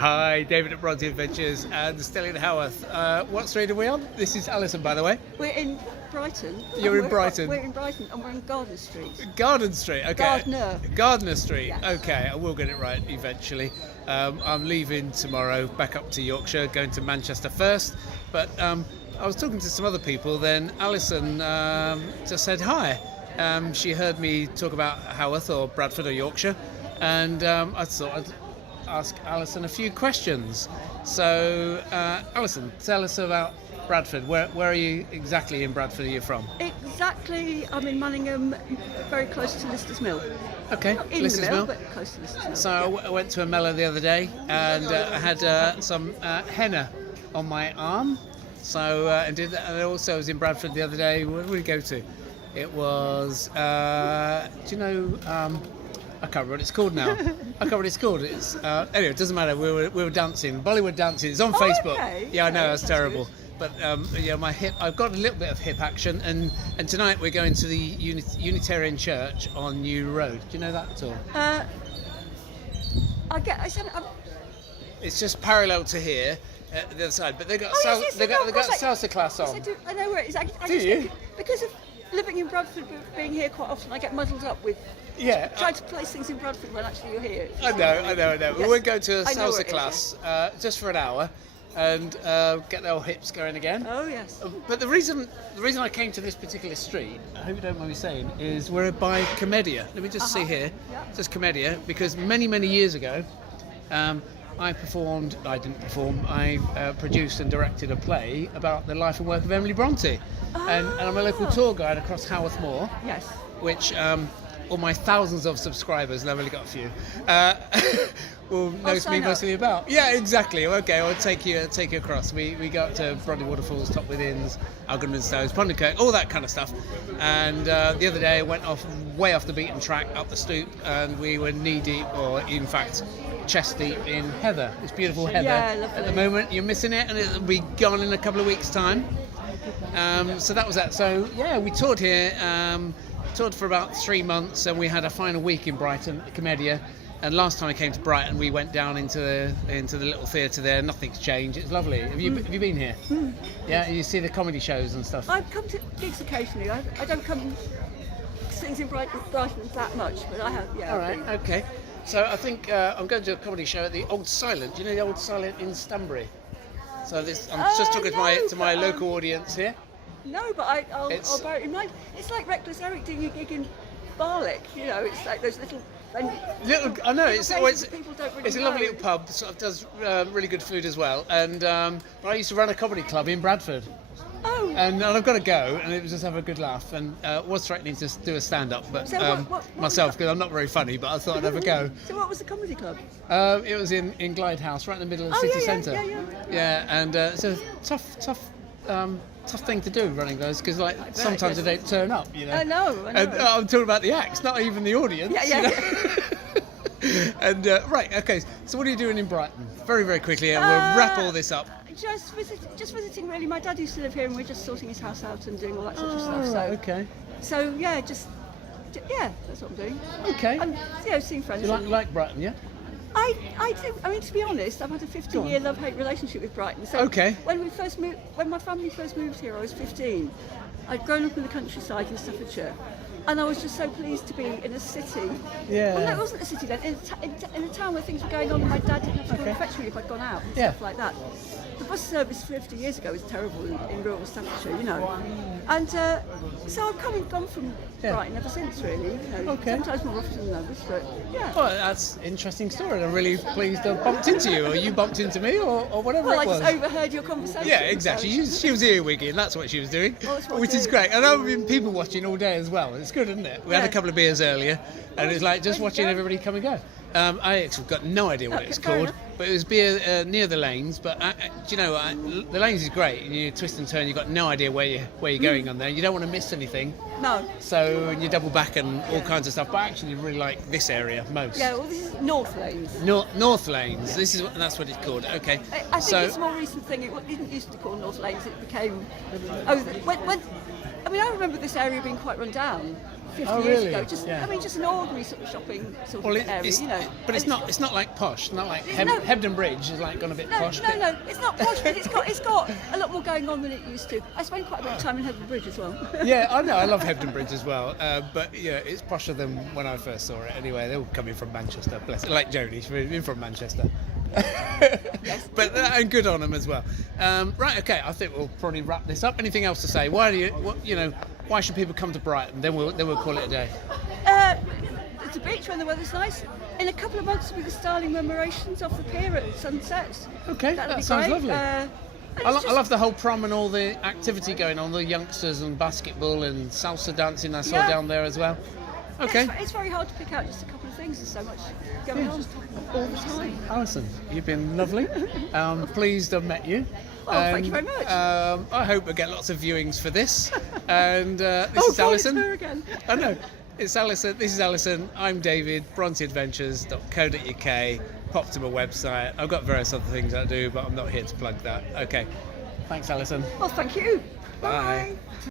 Hi, David at Bronte Adventures and still in Haworth. What street are we on? This is Alison, by the way. We're in Brighton. You're in Brighton? We're in Brighton and we're in Garden Street. Garden Street, okay. Gardner Street, Yes. okay. I will get it right eventually. I'm leaving tomorrow, back up to Yorkshire, going to Manchester first. But I was talking to some other people, then Alison just said hi. She heard me talk about Haworth or Bradford or Yorkshire, and I thought I'd ask Alison a few questions. So, Alison, tell us about Bradford. Where are you exactly in Bradford? Are you from? Exactly, I'm in Manningham, very close to Lister's Mill. Okay, Not in Lister's the mill, Mill. but close to Lister's Mill. So I went to a mellow the other day, and I had some henna on my arm. So and I also was in Bradford the other day. Where did we go to? It was, do you know? I can't remember what it's called now. I can't remember what it's called. It's anyway, it doesn't matter. We were dancing, Bollywood dancing. It's on Facebook. Okay. Yeah, I know, that's terrible. Good. But yeah, my hip. I've got a little bit of hip action, and tonight we're going to the Unitarian Church on New Road. Do you know that at all? It's just parallel to here, the other side. But they got they got salsa class on. Yes, I know where it is. Do you? Because of living in Bradford, being here quite often, I get muddled up with trying to place things in Bradford when actually you're here. I know. Yes, We would go to a I know salsa where it is, class just for an hour, and get their old hips going again. Oh yes. But the reason I came to this particular street, I hope you don't mind me saying, is we're by Comedia. Let me just see here, just Comedia, because many years ago, I produced and directed a play about the life and work of Emily Bronte, and I'm a local tour guide across Haworth Moor. Yes. Which all my thousands of subscribers, and I've only got a few, will know me mostly about. Yeah, exactly. Okay, I'll take you across. We go up to Bronte Waterfalls, Topwood Inns, Algonman Stones, Ponderkirk, all that kind of stuff. And the other day I went way off the beaten track, up the stoop, and we were knee deep, or in fact chest deep in heather. It's beautiful heather. Yeah, lovely. At the moment you're missing it, and it'll be gone in a couple of weeks' time. So that was that. So yeah, we toured here. Toured for about 3 months, and we had a final week in Brighton at Comedia. And last time I came to Brighton, we went down into the little theatre there. Nothing's changed. It's lovely. Have you been here? Yeah, you see the comedy shows and stuff. I come to gigs occasionally. I don't come to things in Brighton that much, but I have. Yeah. All right. Okay. So I think I'm going to a comedy show at the Old Silent. Do you know the Old Silent in Stanbury? So this, I'm just talking to my local audience here. No, but I'll bear it in mind. It's like Reckless Eric doing a gig in Barlick. You know, it's like those little. I know it's people don't really it's a lovely little pub. Sort of does really good food as well. And I used to run a comedy club in Bradford. Oh. And I've got to go, and it was just have a good laugh. And was threatening to do a stand-up, but So what myself, because I'm not very funny, but I thought I'd have a go. So what was the comedy club? It was in Glide House, right in the middle of the city centre. Yeah, and it's a tough thing to do, running those, because sometimes they don't turn up, you know. I know. And I'm talking about the acts, not even the audience. Yeah. And right, okay. So what are you doing in Brighton? Very quickly, and we'll wrap all this up. Just visiting really. My dad used to live here, and we're just sorting his house out and doing all that sort of stuff. So Right, okay. So yeah, that's what I'm doing. Okay. And seeing friends. You like Brighton, yeah? I do. I mean, to be honest, I've had a 15-year love-hate relationship with Brighton. So Okay. when my family first moved here, I was 15. I'd grown up in the countryside in Staffordshire, and I was just so pleased to be in a city. Yeah. Well, no, it wasn't a city then. In a town where things were going on, and my dad didn't have to go and fetch me if I'd gone out and stuff like that. The bus service 50 years ago was terrible in rural Staffordshire, you know. And so I've gone from Brighton ever since, really. You know, sometimes more often than others, but yeah. Well, that's an interesting story. I'm really pleased I bumped into you, or you bumped into me, or whatever Well, it was. I just overheard your conversation. Yeah, exactly. So She was earwigging, that's what she was doing, which is great. And I've been people watching all day as well. It's good, isn't it? We had a couple of beers earlier, and it's like just watching everybody come and go. I actually got no idea what it was called, but it was beer near the lanes. But do you know, the lanes is great. You twist and turn, you've got no idea where you're going on there. You don't want to miss anything. No. So you double back and all kinds of stuff. But I actually really like this area most. Yeah, well, this is North Lanes. North Lanes. Yeah. That's what it's called. Okay. I think it's a more recent thing. It didn't used to be called North Lanes. It became. I remember this area being quite run down 50 Oh, years really? ago. Just, Yeah. I mean, just an ordinary sort of shopping sort Well, of area, it's, you know. but it's And not like posh. Not like No. Hebden Bridge is like gone a bit No, posh. no, it's not posh, but it's got a lot more going on than it used to. I spend quite a bit of time in Heaven Bridge as well. Yeah, I know. I love Hebden Bridge as well. But yeah, it's posher than when I first saw it. Anyway, they're all coming from Manchester. Bless it. Like Jodie, she's in from Manchester. Yes. But and good on them as well. Right. Okay. I think we'll probably wrap this up. Anything else to say? Why should people come to Brighton? Then we'll call it a day. It's a beach when the weather's nice. In a couple of months, we'll be the styling commemorations off the pier at sunset. Okay, That'll that be sounds great. lovely. And I it's just- love the whole prom and all the activity going on, the youngsters and basketball and salsa dancing I saw Yeah. down there as well. Okay. It's very hard to pick out just a couple of things. There's so much going on all the time. Alison, you've been lovely. Pleased I've met you. Well, thank you very much. I hope I get lots of viewings for this. And this is God, Alison. it's her again. I know. It's Alison. This is Alison. I'm David. BronteAdventures.co.uk. Pop to my website. I've got various other things I do, but I'm not here to plug that. Okay. Thanks, Alison. Well, thank you. Bye.